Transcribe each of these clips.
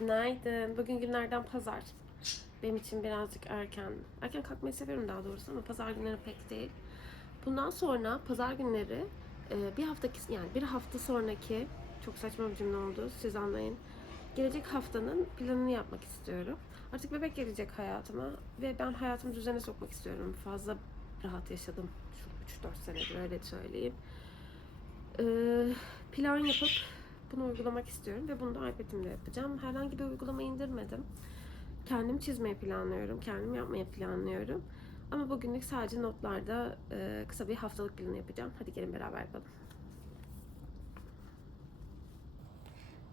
Günaydın. Bugün günlerden pazar. Benim için birazcık erken. Erken kalkmayı seviyorum daha doğrusu ama pazar günleri pek değil. Bundan sonra pazar günleri e, bir haftaki yani bir hafta sonraki çok saçma bir cümle oldu siz anlayın. Gelecek haftanın planını yapmak istiyorum. Artık bebek gelecek hayatıma ve ben hayatımı düzene sokmak istiyorum. Fazla rahat yaşadım şu 3-4 senedir öyle söyleyeyim. Ee, plan yapıp bunu uygulamak istiyorum ve bunu da iPad'imle yapacağım. Herhangi bir uygulama indirmedim. Kendim çizmeyi planlıyorum, kendim yapmayı planlıyorum. Ama bugünlük sadece notlarda e, kısa bir haftalık planı yapacağım. Hadi gelin beraber yapalım.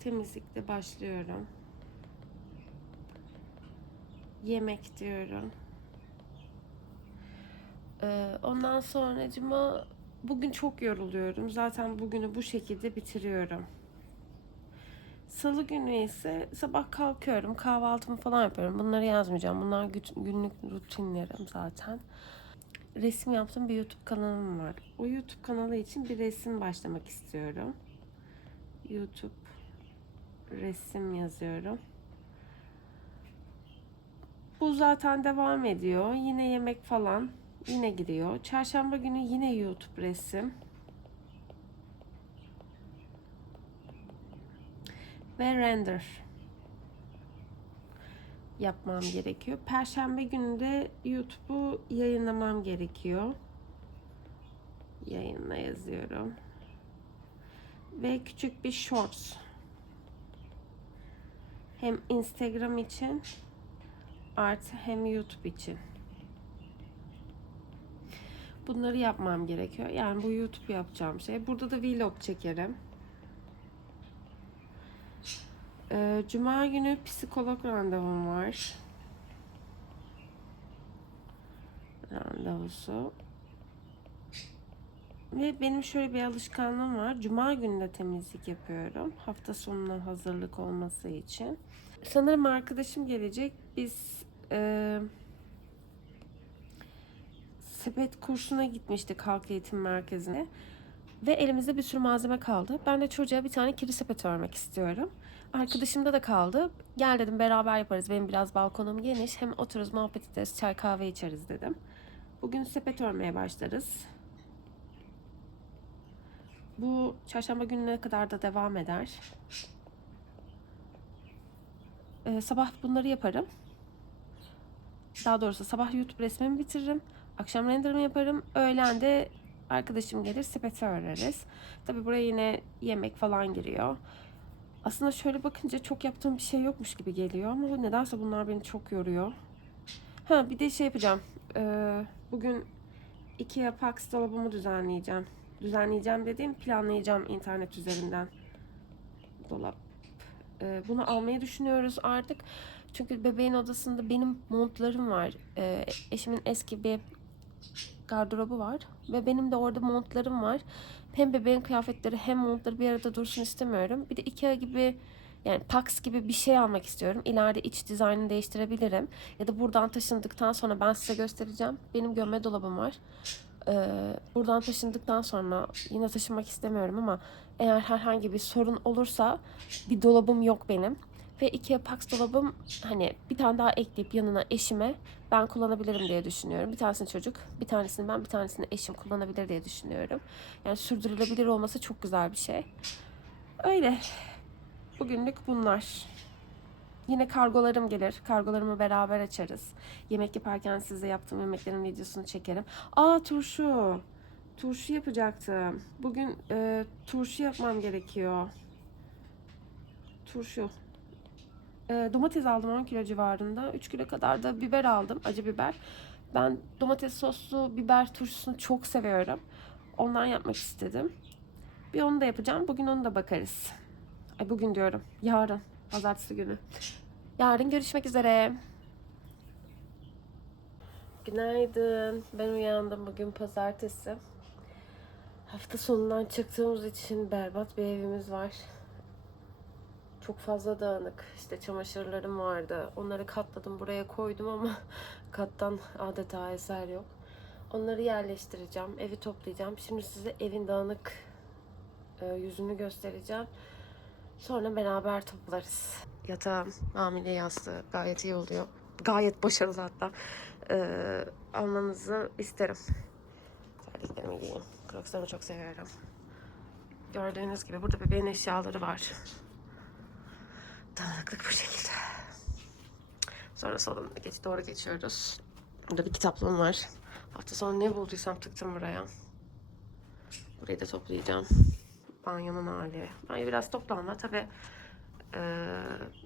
Temizlikle başlıyorum. Yemek diyorum. Ee, ondan sonra cuma bugün çok yoruluyorum. Zaten bugünü bu şekilde bitiriyorum. Salı günü ise sabah kalkıyorum, kahvaltımı falan yapıyorum. Bunları yazmayacağım. Bunlar gü- günlük rutinlerim zaten. Resim yaptığım bir YouTube kanalım var. O YouTube kanalı için bir resim başlamak istiyorum. YouTube resim yazıyorum. Bu zaten devam ediyor. Yine yemek falan yine gidiyor. Çarşamba günü yine YouTube resim. Ve render yapmam gerekiyor. Perşembe günü de YouTube'u yayınlamam gerekiyor. Yayınla yazıyorum. Ve küçük bir shorts. Hem Instagram için artı hem YouTube için. Bunları yapmam gerekiyor. Yani bu YouTube yapacağım şey. Burada da vlog çekerim. Ee, Cuma günü psikolog randevum var. Randevusu. Ve benim şöyle bir alışkanlığım var. Cuma günü de temizlik yapıyorum. Hafta sonuna hazırlık olması için. Sanırım arkadaşım gelecek. Biz e, sepet kursuna gitmiştik halk eğitim merkezine. Ve elimizde bir sürü malzeme kaldı. Ben de çocuğa bir tane kiri sepet örmek istiyorum. Arkadaşımda da kaldı. Gel dedim beraber yaparız. Benim biraz balkonum geniş. Hem otururuz muhabbet ederiz, çay kahve içeriz dedim. Bugün sepet örmeye başlarız. Bu çarşamba gününe kadar da devam eder. Ee, sabah bunları yaparım. Daha doğrusu sabah YouTube resmimi bitiririm. Akşam renderimi yaparım. Öğlen de arkadaşım gelir sepeti öreriz. Tabi buraya yine yemek falan giriyor. Aslında şöyle bakınca çok yaptığım bir şey yokmuş gibi geliyor ama nedense bunlar beni çok yoruyor. Ha bir de şey yapacağım. Ee, bugün Ikea Pax dolabımı düzenleyeceğim. Düzenleyeceğim dediğim planlayacağım internet üzerinden. Dolap. Ee, bunu almayı düşünüyoruz artık. Çünkü bebeğin odasında benim montlarım var. Ee, eşimin eski bir gardırobu var. Ve benim de orada montlarım var. Hem bebeğin kıyafetleri hem montları bir arada dursun istemiyorum. Bir de Ikea gibi yani Pax gibi bir şey almak istiyorum. İleride iç dizaynını değiştirebilirim. Ya da buradan taşındıktan sonra ben size göstereceğim. Benim gömme dolabım var. Ee, buradan taşındıktan sonra yine taşınmak istemiyorum ama eğer herhangi bir sorun olursa bir dolabım yok benim. Ve Ikea Pax dolabım hani bir tane daha ekleyip yanına eşime ben kullanabilirim diye düşünüyorum. Bir tanesini çocuk, bir tanesini ben, bir tanesini eşim kullanabilir diye düşünüyorum. Yani sürdürülebilir olması çok güzel bir şey. Öyle. Bugünlük bunlar. Yine kargolarım gelir. Kargolarımı beraber açarız. Yemek yaparken size yaptığım yemeklerin videosunu çekerim. Aa turşu. Turşu yapacaktım. Bugün e, turşu yapmam gerekiyor. Turşu. E, domates aldım 10 kilo civarında. 3 kilo kadar da biber aldım. Acı biber. Ben domates soslu biber turşusunu çok seviyorum. Ondan yapmak istedim. Bir onu da yapacağım. Bugün onu da bakarız. Ay bugün diyorum. Yarın. Pazartesi günü. Yarın görüşmek üzere. Günaydın. Ben uyandım. Bugün pazartesi. Hafta sonundan çıktığımız için berbat bir evimiz var. Çok fazla dağınık. İşte çamaşırlarım vardı. Onları katladım buraya koydum ama kattan adeta eser yok. Onları yerleştireceğim. Evi toplayacağım. Şimdi size evin dağınık e, yüzünü göstereceğim. Sonra beraber toplarız. yatağım, hamile yastığı gayet iyi oluyor. Gayet başarılı hatta. Ee, almanızı isterim. Terliklerimi giyeyim. Crocs'larımı çok seviyorum. Gördüğünüz gibi burada bebeğin eşyaları var. Dağınıklık bu şekilde. Sonra salona geç, doğru geçiyoruz. Burada bir kitaplığım var. Hafta sonu ne bulduysam tıktım buraya. Burayı da toplayacağım. Banyonun hali. Banyo biraz toplanma. Tabi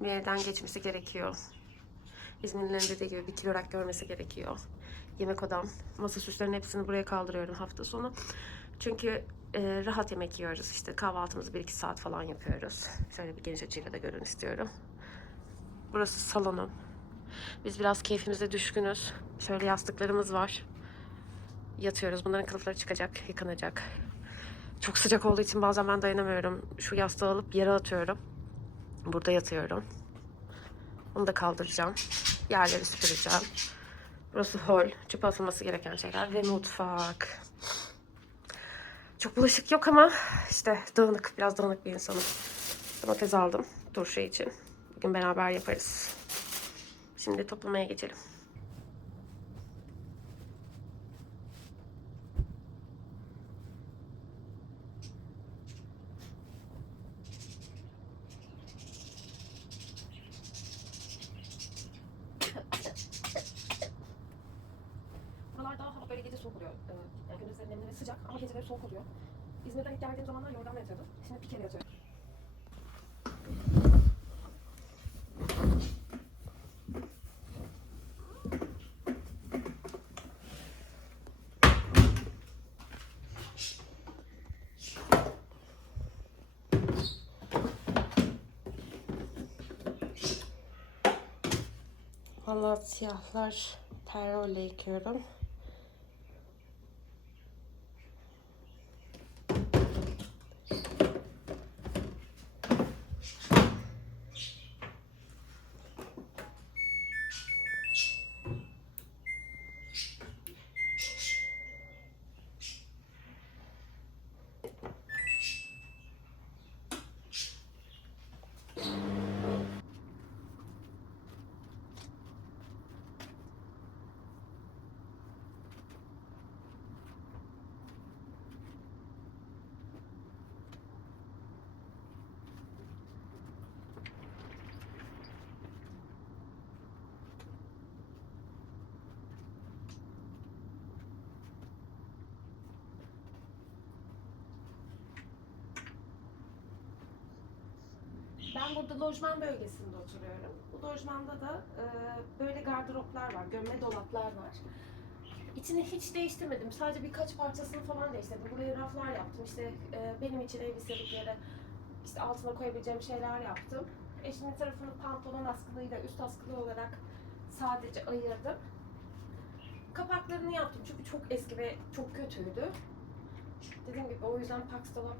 bir evden geçmesi gerekiyor. İzmirlilerin dediği gibi bir kilo rak görmesi gerekiyor. Yemek odam. Masa süslerinin hepsini buraya kaldırıyorum hafta sonu. Çünkü e, rahat yemek yiyoruz. İşte kahvaltımızı 1-2 saat falan yapıyoruz. Şöyle bir geniş açıyla da görün istiyorum. Burası salonum. Biz biraz keyfimize düşkünüz. Şöyle yastıklarımız var. Yatıyoruz. Bunların kılıfları çıkacak, yıkanacak. Çok sıcak olduğu için bazen ben dayanamıyorum. Şu yastığı alıp yere atıyorum. Burada yatıyorum. Onu da kaldıracağım. Yerleri süpüreceğim. Burası hol. Çöpe atılması gereken şeyler ve mutfak. Çok bulaşık yok ama işte dağınık, biraz dağınık bir insanım. Domates aldım turşu için. Bugün beraber yaparız. Şimdi toplamaya geçelim. Buralarda hava böyle gece soğuk oluyor. Ee, yani gündüzleri nemli ve sıcak ama geceleri soğuk oluyor. İzmir'den geldiğim zamanlar yorganla yatıyordum. Şimdi pikele yatıyorum. Valla siyahlar terörle yıkıyorum. Ben burada lojman bölgesinde oturuyorum. Bu lojmanda da e, böyle gardıroplar var, gömme dolaplar var. İçini hiç değiştirmedim. Sadece birkaç parçasını falan değiştirdim. Buraya raflar yaptım. İşte e, benim için elbiselikleri, işte altına koyabileceğim şeyler yaptım. Eşimin tarafını pantolon askılığıyla üst askılı olarak sadece ayırdım. Kapaklarını yaptım çünkü çok eski ve çok kötüydü. Dediğim gibi o yüzden Pax dolap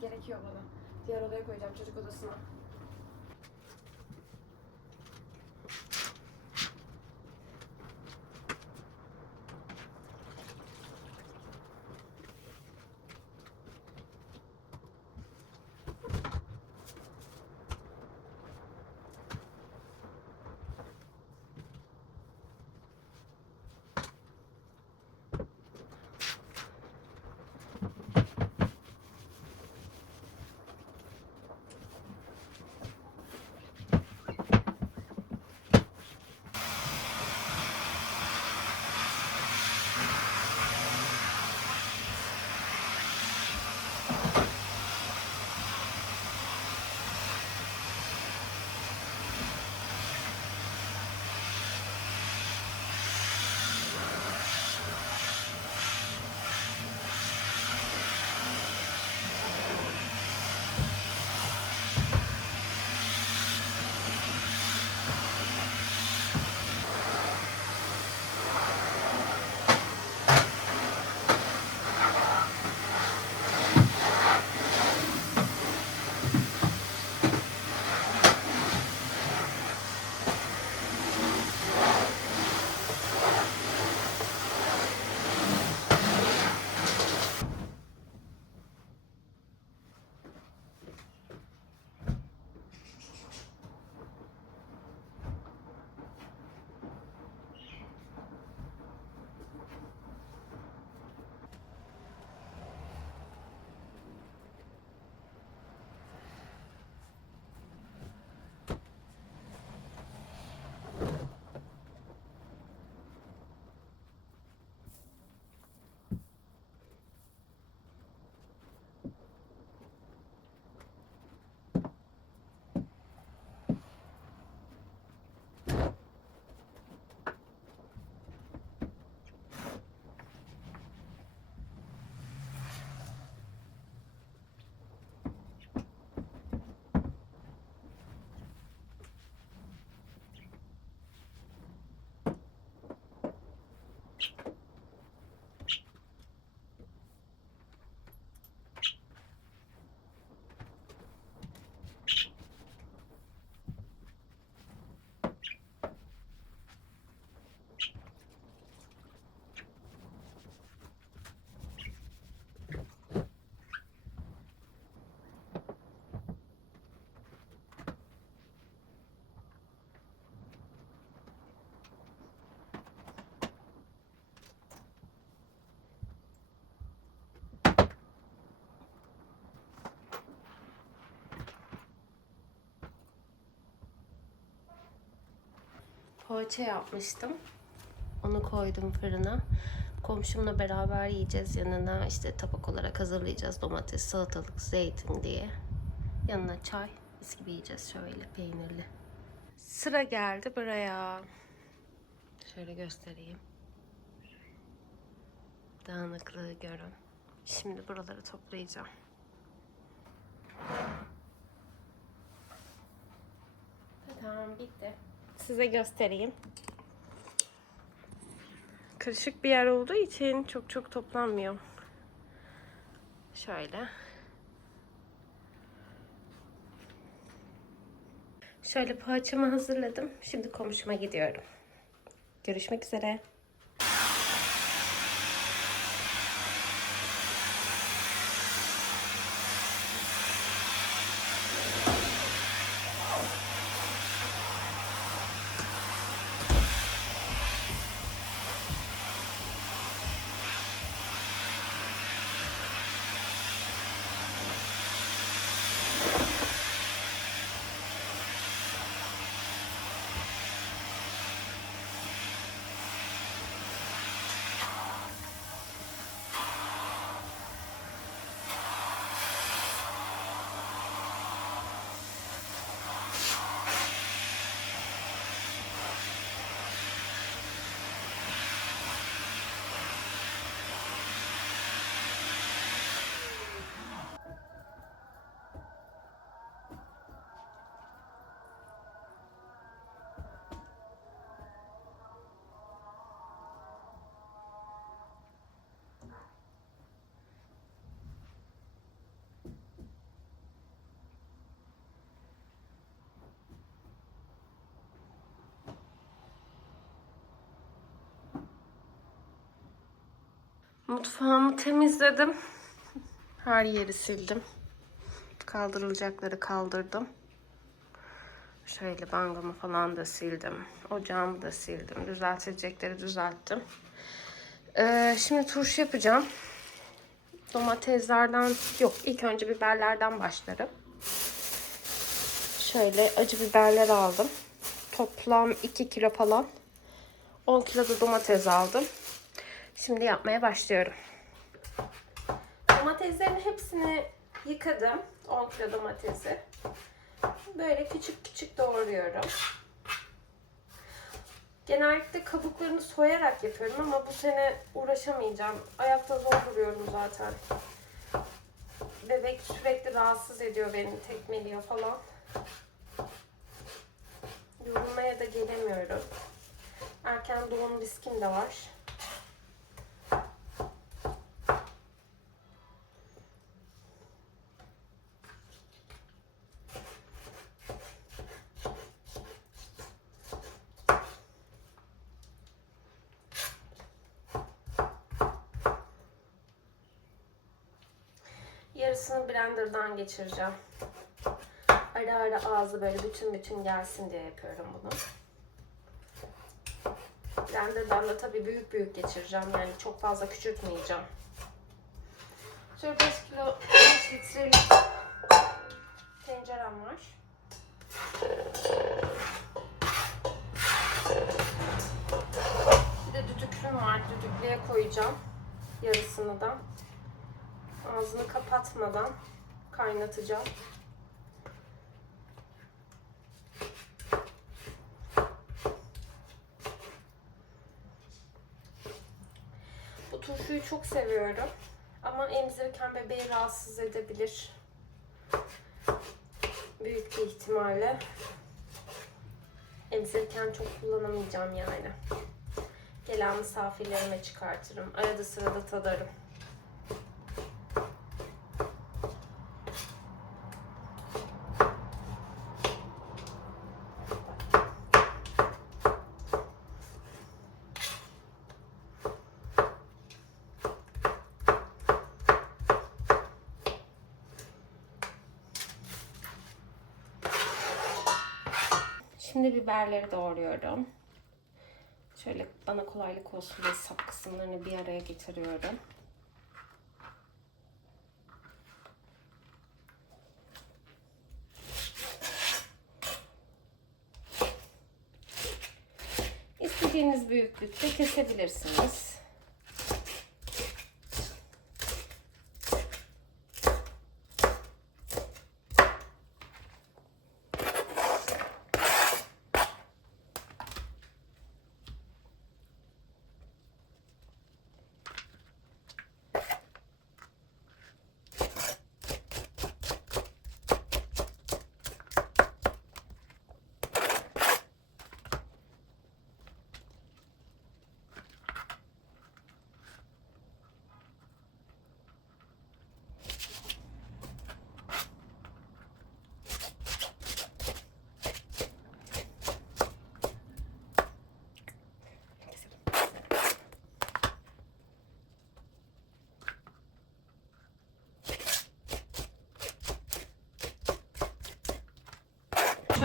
gerekiyor bana. Diğer odaya koyacağım çocuk odasına. Poğaça yapmıştım. Onu koydum fırına. Komşumla beraber yiyeceğiz. Yanına işte tabak olarak hazırlayacağız. Domates, salatalık, zeytin diye. Yanına çay. Mis gibi yiyeceğiz şöyle peynirli. Sıra geldi buraya. Şöyle göstereyim. Dağınıklığı görün. Şimdi buraları toplayacağım. Tamam bitti. Size göstereyim. Karışık bir yer olduğu için çok çok toplanmıyor. Şöyle. Şöyle poğaçamı hazırladım. Şimdi komşuma gidiyorum. Görüşmek üzere. Mutfağımı temizledim. Her yeri sildim. Kaldırılacakları kaldırdım. Şöyle bangamı falan da sildim. Ocağımı da sildim. Düzeltilecekleri düzelttim. Ee, şimdi turşu yapacağım. Domateslerden yok ilk önce biberlerden başlarım. Şöyle acı biberler aldım. Toplam 2 kilo falan. 10 kilo da domates aldım. Şimdi yapmaya başlıyorum. Domateslerin hepsini yıkadım. 10 kilo domatesi. Böyle küçük küçük doğruyorum. Genellikle kabuklarını soyarak yapıyorum ama bu sene uğraşamayacağım. Ayakta zor duruyorum zaten. Bebek sürekli rahatsız ediyor beni, tekmeliyor falan. Yorulmaya da gelemiyorum. Erken doğum riskim de var. Blenderdan geçireceğim. Ara ara ağzı böyle bütün bütün gelsin diye yapıyorum bunu. Blenderdan da tabii büyük büyük geçireceğim. Yani çok fazla küçültmeyeceğim. Şöyle 5 kilo 5 litrelik tencerem var. Bir de düdüklüm var. Düdüklüye koyacağım. Yarısını da. Ağzını kapatmadan kaynatacağım. Bu turşuyu çok seviyorum. Ama emzirirken bebeği rahatsız edebilir. Büyük bir ihtimalle. Emzirirken çok kullanamayacağım yani. Gelen misafirlerime çıkartırım. Arada sırada tadarım. Şimdi biberleri doğruyorum. Şöyle bana kolaylık olsun diye sap kısımlarını bir araya getiriyorum. İstediğiniz büyüklükte kesebilirsiniz.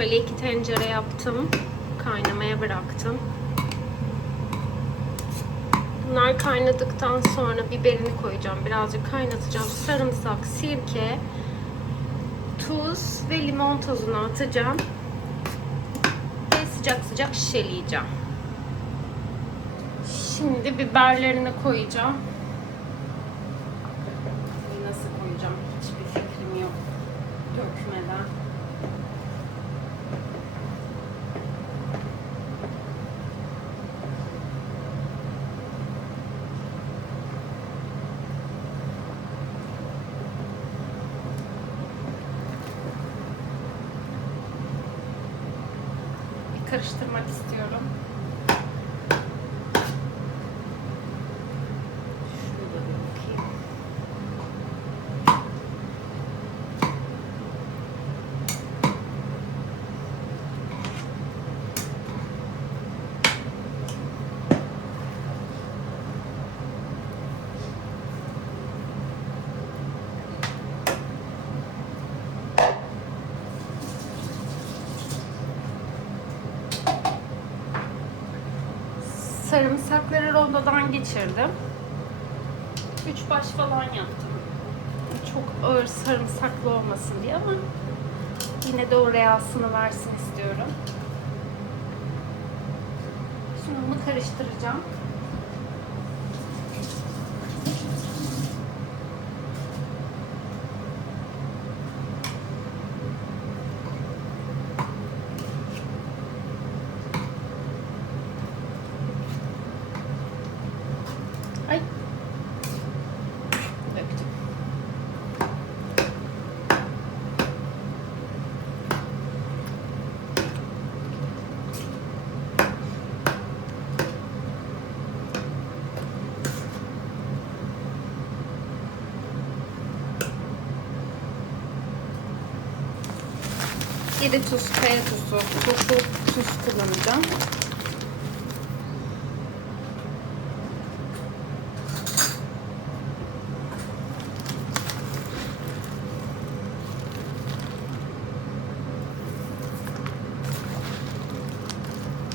Şöyle iki tencere yaptım. Kaynamaya bıraktım. Bunlar kaynadıktan sonra biberini koyacağım. Birazcık kaynatacağım. Sarımsak, sirke, tuz ve limon tozunu atacağım. Ve sıcak sıcak şişeleyeceğim. Şimdi biberlerini koyacağım. Nasıl koyacağım? Hiçbir fikrim yok. Dökmeden. Bir karıştırmak istiyorum. Şurada bir bakayım. Sarımsakları rondodan geçirdim. Üç baş falan yaptım. Çok ağır sarımsaklı olmasın diye ama yine de o reyasını versin istiyorum. Şimdi bunu karıştıracağım. Ay. Döktüm. Yedi tuz, kaya tuzu, turşu tuz kullanacağım.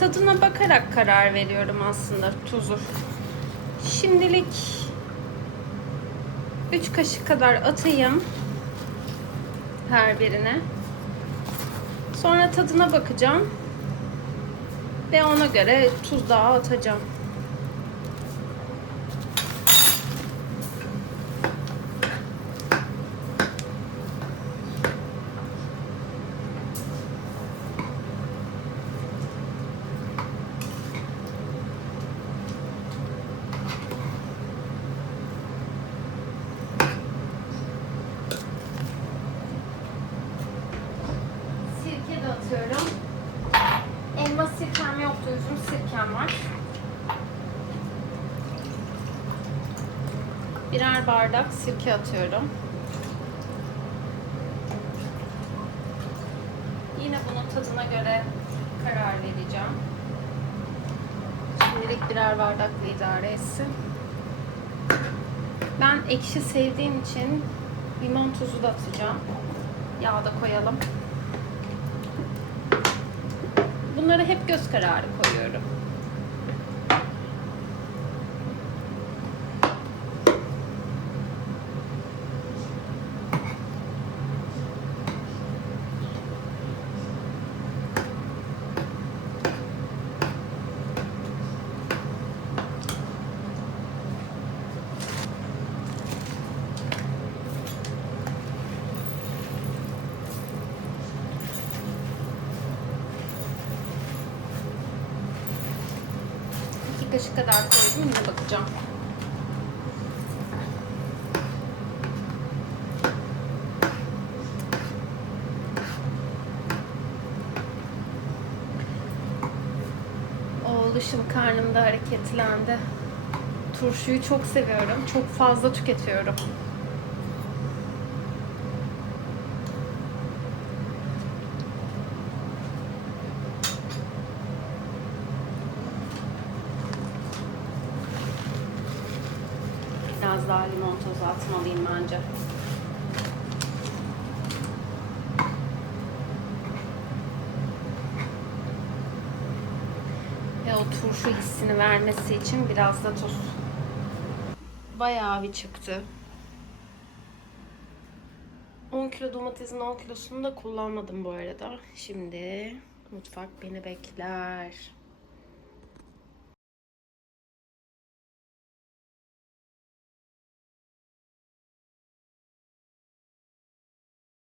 Tadına bakarak karar veriyorum aslında tuzu. Şimdilik 3 kaşık kadar atayım her birine. Sonra tadına bakacağım. Ve ona göre tuz daha atacağım. Sirke de atıyorum. Elma sirkem yoktu, sirkem var. Birer bardak sirke atıyorum. Yine bunun tadına göre karar vereceğim. Şimdilik birer bardakla idare etsin. Ben ekşi sevdiğim için limon tuzu da atacağım. Yağ da koyalım. Bunları hep göz kararı koyuyorum. Kaşık kadar koydum. Yine bakacağım. Oğluşum karnımda hareketlendi. Turşuyu çok seviyorum. Çok fazla tüketiyorum. Biraz daha limon tozu atmalıyım bence. Ve o turşu hissini vermesi için biraz da tuz. Bayağı bir çıktı. 10 kilo domatesin 10 kilosunu da kullanmadım bu arada. Şimdi mutfak beni bekler.